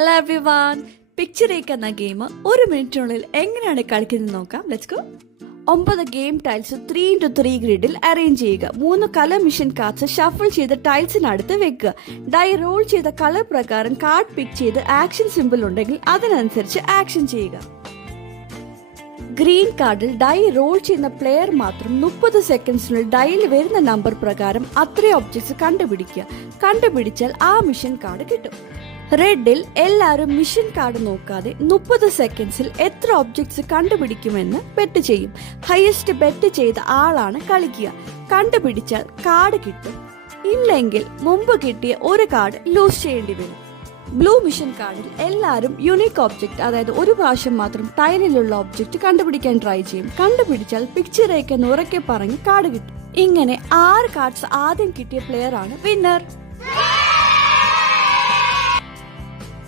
Hello every one. പിക്ചറേക്ക് എന്ന game 1 മിനിറ്റിനുള്ളിൽ എങ്ങനെയാണ് കളിക്കുന്നത് നോക്കാം. Let's go. 9 game tiles 3x3 ഗ്രിഡിൽ അറേഞ്ച് ചെയ്യുക. 3 കളർ മിഷൻ കാർഡ്സ് ഷഫിൾ ചെയ്ത് ടൈൽസിനടുത്ത് വെക്കുക. ഡൈ റോൾ ചെയ്ത കളർ പ്രകാരം കാർഡ് പിക്ക് ചെയ്ത് ആക്ഷൻ സിമ്പിൾ ഉണ്ടെങ്കിൽ അതിനനുസരിച്ച് ആക്ഷൻ ചെയ്യുക. ഗ്രീൻ കാർഡിൽ ഡൈ റോൾ ചെയ്യുന്ന പ്ലെയർ മാത്രം 30 സെക്കൻഡ്സിനുള്ളിൽ ഡൈയിൽ വരുന്ന നമ്പർ പ്രകാരം അത്രയും ഒബ്ജക്ട്സ് കണ്ടുപിടിക്കുക. കണ്ടുപിടിച്ചാൽ ആ മിഷൻ കാർഡ് കിട്ടും. റെഡിൽ എല്ലാവരും മിഷൻ കാർഡ് നോക്കാതെ 30 സെക്കൻഡ്സിൽ എത്ര ഒബ്ജക്ട്സ് കണ്ടുപിടിക്കുമെന്ന് ബെറ്റ് ചെയ്യും. ഹയസ്റ്റ് ബെറ്റ് ചെയ്ത ആളാണ് കളിക്കുക. കണ്ടുപിടിച്ചാൽ കാർഡ് കിട്ടും. ഇല്ലെങ്കിൽ മുമ്പ് കിട്ടിയ ഒരു കാർഡ് ലൂസ് ചെയ്യേണ്ടി വരും. ബ്ലൂ മിഷൻ കാർഡിൽ എല്ലാവരും യുണീക്ക് ഒബ്ജക്റ്റ്, അതായത് ഒരു പ്രാവശ്യം മാത്രം ടൈലിലുള്ള ഒബ്ജക്റ്റ് കണ്ടുപിടിക്കാൻ ട്രൈ ചെയ്യും. കണ്ടുപിടിച്ചാൽ പിക്ചറേക്ക് ഉറക്കെ പറഞ്ഞ് കാർഡ് കിട്ടും. ഇങ്ങനെ 6 കാർഡ്സ് ആദ്യം കിട്ടിയ പ്ലെയർ ആണ് വിന്നർ.